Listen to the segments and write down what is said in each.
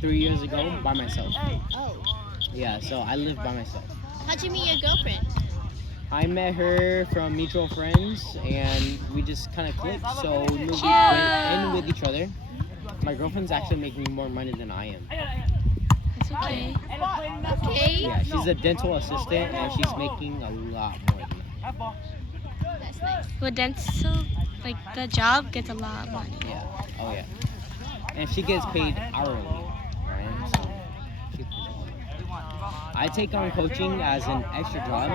3 years ago by myself. Oh. Yeah, so I live by myself. How'd you meet your girlfriend? I met her from mutual friends, and we just kind of clicked. So we moved Cute. in with each other. My girlfriend's actually making more money than I am. That's okay. Okay. Yeah, she's a dental assistant, and she's making a lot more than that. That's nice. Well, dental, like the job gets a lot of money. Yeah. Oh yeah. And she gets paid hourly, right? So she- I take on coaching as an extra job,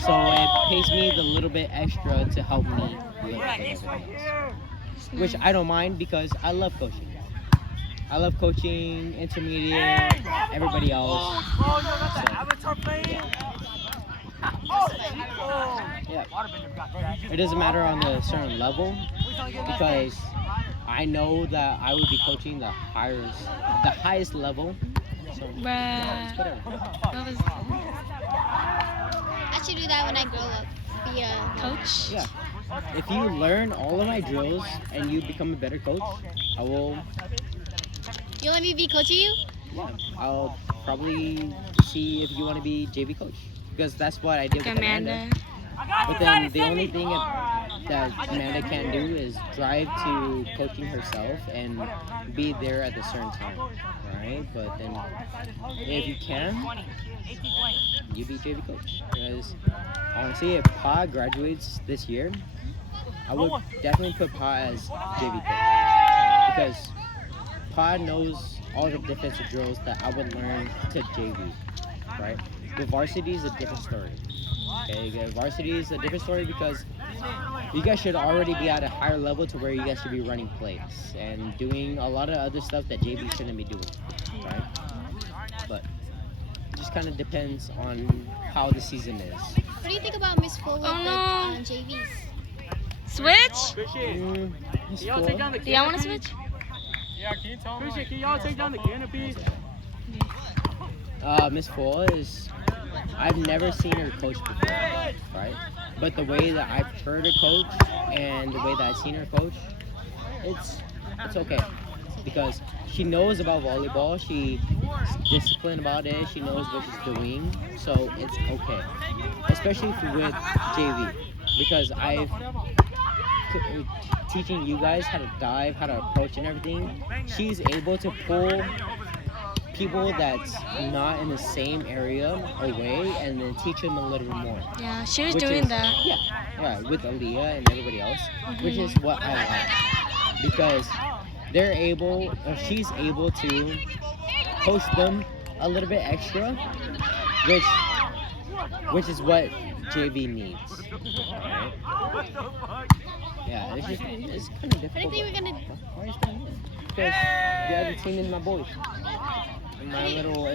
so it pays me the little bit extra to help me live and everything else. Which I don't mind because I love coaching. I love coaching intermediate, everybody else. So, yeah. It doesn't matter on the certain level because I know that I would be coaching the highest level. So Bruh. it's whatever. What was I should do that when I grow up. Be a coach? Yeah. If you learn all of my drills and you become a better coach, I will. You let me be coaching you? Yeah, I'll probably see if you want to be JV coach because that's what I did with Amanda. Amanda. But then the only thing that Amanda can't do is drive to coaching herself and be there at a certain time, right? But then if you can, you be JV coach. Because honestly, if Pa graduates this year, I would definitely put Pa as JV coach because Pa knows all the defensive drills that I would learn to JV, right? The varsity is a different story. Okay, the varsity is a different story because you guys should already be at a higher level to where you guys should be running plays and doing a lot of other stuff that JV shouldn't be doing, right? But it just kind of depends on how the season is. What do you think about Miss Full with Oh, the no. JVs? Switch? It's Can y'all take down the Do y'all want to canopy? switch? Christian, can y'all take down the canopy? Miss Full is, I've never seen her coach before, right? But the way that I've heard her coach and the way that I've seen her coach, it's okay because she knows about volleyball. She's disciplined about it. She knows what she's doing, so it's okay. Especially with JV because I've teaching you guys how to dive, how to approach and everything. She's able to pull people that's not in the same area away and then teach them a little bit more. Yeah, she was Which doing is- that. Yeah, with Aaliyah and everybody else, which is what I like because they're able, or she's able to coach them a little bit extra, which is what JV needs. Right? Yeah, it's kind of What do you difficult. think we're gonna? Why is that here? Because the other team is my boys. And my little,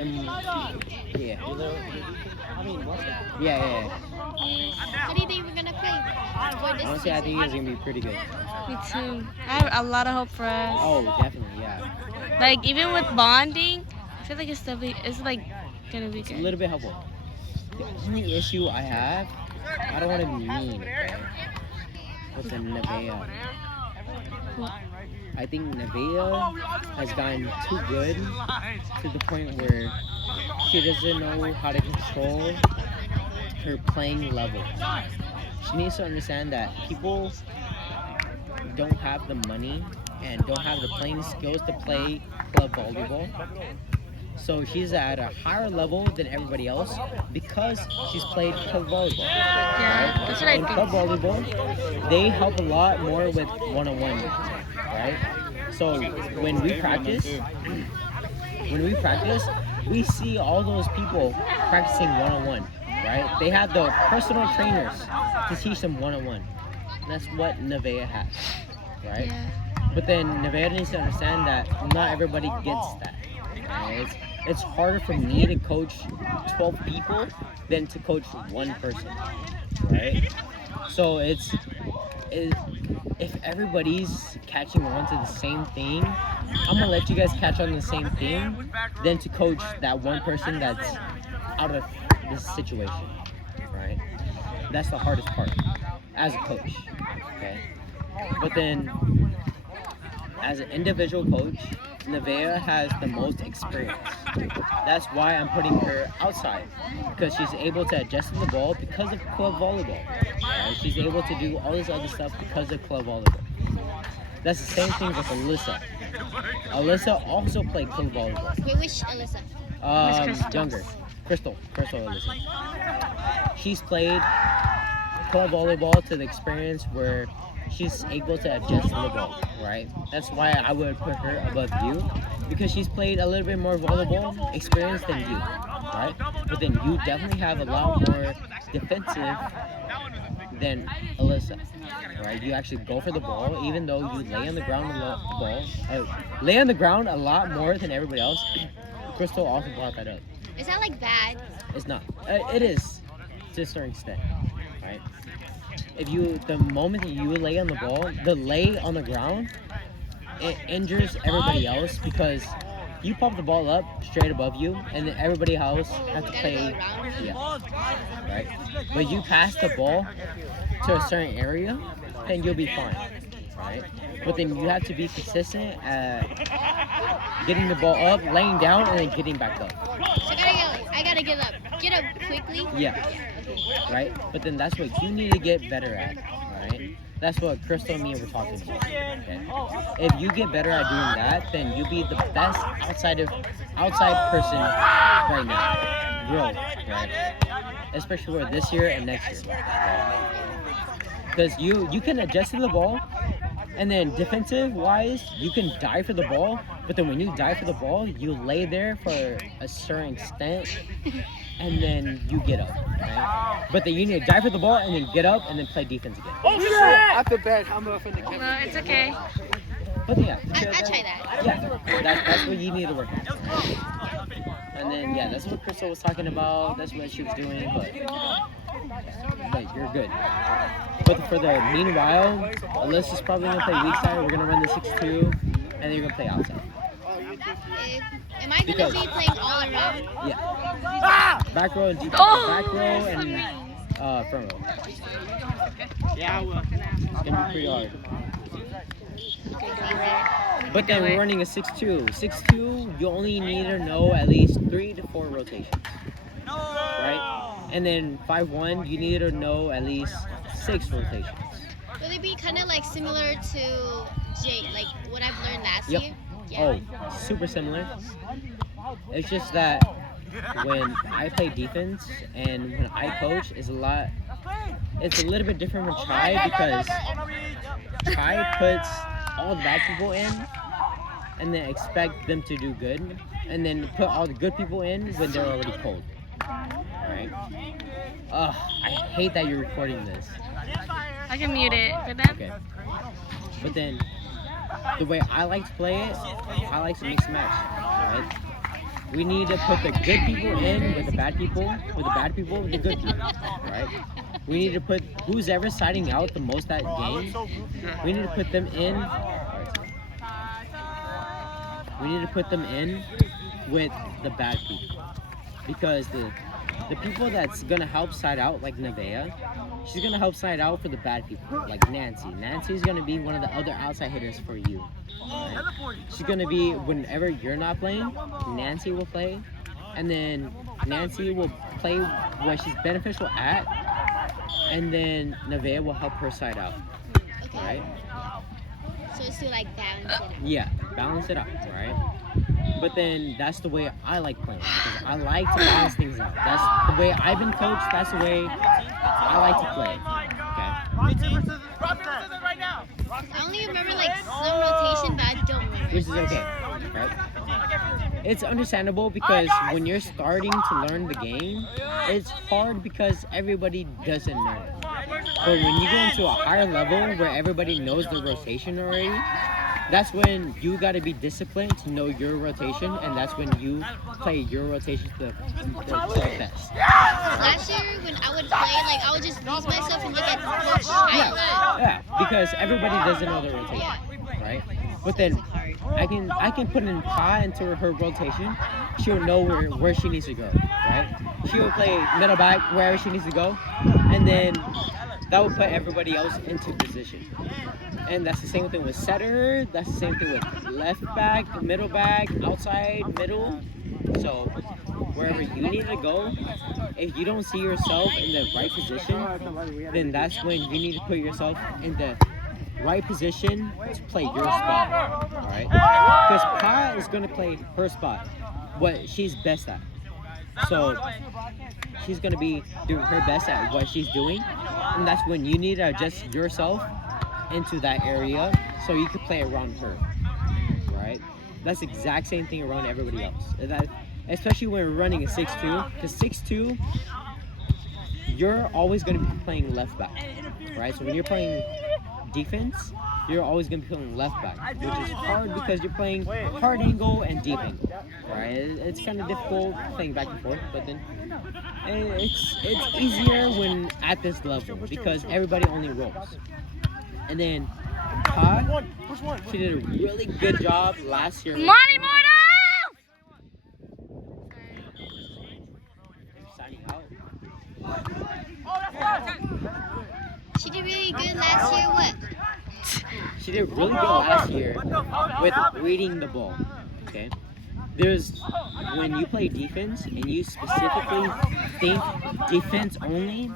yeah. Yeah. What do you think we're gonna play for this Honestly, I think season? it's gonna be pretty good. Me too. I have a lot of hope for us. Oh, definitely, yeah. Like even with bonding, I feel like it's like gonna be It's a good. little bit helpful. The only issue I have, I don't want to be mean, okay? With the Nevaeh. I think Nevaeh has gotten too good to the point where she doesn't know how to control her playing level. She needs to understand that people don't have the money and don't have the playing skills to play club volleyball. So she's at a higher level than everybody else because she's played club volleyball. Yeah, that's what I In club think. volleyball, they help a lot more with one-on-one, right? So when we practice, we see all those people practicing one-on-one, right? They have the personal trainers to teach them one-on-one. And that's what Nevaeh has, right? Yeah. But then Nevaeh needs to understand that not everybody gets that. Right? It's harder for me to coach 12 people than to coach one person, right? So if everybody's catching on to the same thing, I'm gonna let you guys catch on to the same thing than to coach that one person that's out of this situation, right? That's the hardest part as a coach, okay? But then as an individual coach, Nevaeh has the most experience. That's why I'm putting her outside, because she's able to adjust to the ball because of club volleyball. Right? She's able to do all this other stuff because of club volleyball. That's the same thing with Alyssa. Alyssa also played club volleyball. Wait, which Alyssa? Crystal? Younger. Crystal Alyssa. She's played club volleyball to the experience where she's able to adjust to the ball, right? That's why I would put her above you, because she's played a little bit more volleyball experience than you, right? But then you definitely have a lot more defensive than Alyssa, right? You actually go for the ball, even though you lay on the ground lay on the ground a lot more than everybody else. Crystal also brought that up. Is that like bad? It's not. It is to a certain extent, right? The moment that you lay on the ball, the lay on the ground, it injures everybody else, because you pop the ball up straight above you, and then everybody else has to Gotta play, go around. yeah, right? But you pass the ball to a certain area, then you'll be fine, right? But then you have to be consistent at getting the ball up, laying down, and then getting back up. So I gotta get up. Get up quickly. Yeah. Right? But then that's what you need to get better at, right? That's what Crystal and me were talking about, okay? If you get better at doing that, then you'll be the best outside person right now. Grow, right? Especially for this year and next year, right? Because you can adjust to the ball, and then defensive-wise, you can dive for the ball, but then when you dive for the ball, you lay there for a certain extent, and then you get up, right? But then you need to dive for the ball, and then get up, and then play defense again. Oh shit! After bed, I'm gonna finish. No, it's okay. But yeah. I try that. Yeah, that's what you need to work on. And then, yeah, that's what Crystal was talking about. That's what she was doing, but you're good. But for the meanwhile, Alyssa's probably going to play weak side. We're going to run the 6-2, and then you're going to play outside. Am I gonna be playing all around? Yeah. Back row and deep. Back row and front row. Yeah, I will. It's going to be pretty hard. But then we're running a 6-2. 6-2, you only need to know at least 3 to 4 rotations. Right? And then 5-1, you need to know at least 6 rotations. Will it be kind of like similar to like what I've learned last Yep. year? Yeah. Oh, super similar. It's just that when I play defense and when I coach, it's a little bit different from Chai, because Chai puts all the bad people in and then expect them to do good, and then put all the good people in when they're already cold. Right? Ugh, I hate that you're recording this. I can mute it for them. Okay. But then, the way I like to play it, I like to mix and match, right? We need to put the good people in with the bad people, with the bad people with the good people, right? We need to put who's ever siding out the most that game, we need to put them in. We need to put them in with the bad people, because the people that's gonna help side out, like Nevaeh, she's gonna help side out for the bad people, like Nancy. Nancy's gonna be one of the other outside hitters for you. Right? She's gonna be, whenever you're not playing, Nancy will play, and then Nancy will play where she's beneficial at, and then Nevaeh will help her side out. Okay. Right? So it's to like balance it out. Yeah, balance it out, right? But then that's the way I like playing, because I like to balance things out. That's the way I've been coached. That's the way I like to play. Okay. I only remember like some rotation, but I don't remember. Which is okay, right? It's understandable, because when you're starting to learn the game, it's hard because everybody doesn't know. But when you go into a higher level where everybody knows the rotation already, that's when you got to be disciplined to know your rotation, and that's when you play your rotation to the best. Last year when I would play, like I would just lose myself and look at Coach Tyler. Yeah, because everybody doesn't know the rotation, right? But then I can put in Pa into her rotation. She'll know where she needs to go, right? She will play middle back wherever she needs to go, and then that will put everybody else into position. And that's the same thing with setter. That's the same thing with left back, middle back, outside, middle. So wherever you need to go, if you don't see yourself in the right position, then that's when you need to put yourself in the right position to play your spot. All right? Because Pa is going to play her spot, what she's best at. So she's going to be doing her best at what she's doing. And that's when you need to adjust yourself into that area so you can play around her. Right? That's the exact same thing around everybody else. Especially when we're running a 6-2. Because 6-2, you're always going to be playing left back. Right? So when you're playing defense, you're always going to be playing left back, which is hard because you're playing hard angle and deep angle. Right? It's kind of difficult playing back and forth, but then it's easier when at this level because everybody only rolls. And then Pa, she did a really good job last year. Monty Mortal! Signing out. She did really good last year. What? She did really good last year with reading the ball. Okay, there's when you play defense and you specifically think defense only,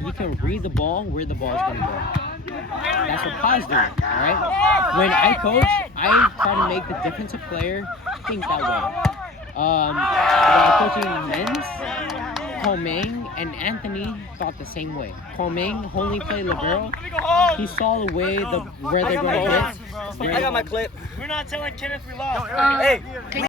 you can read the ball where the ball is going to go. That's what Pa's doing. All right. When I coach, I try to make the defensive player think that way. While coaching men's, Comeng and Anthony thought the same way. Comeng only played libero. He saw the way where they're going to hit. I got my clip. We're not telling Kenneth we lost. Hey.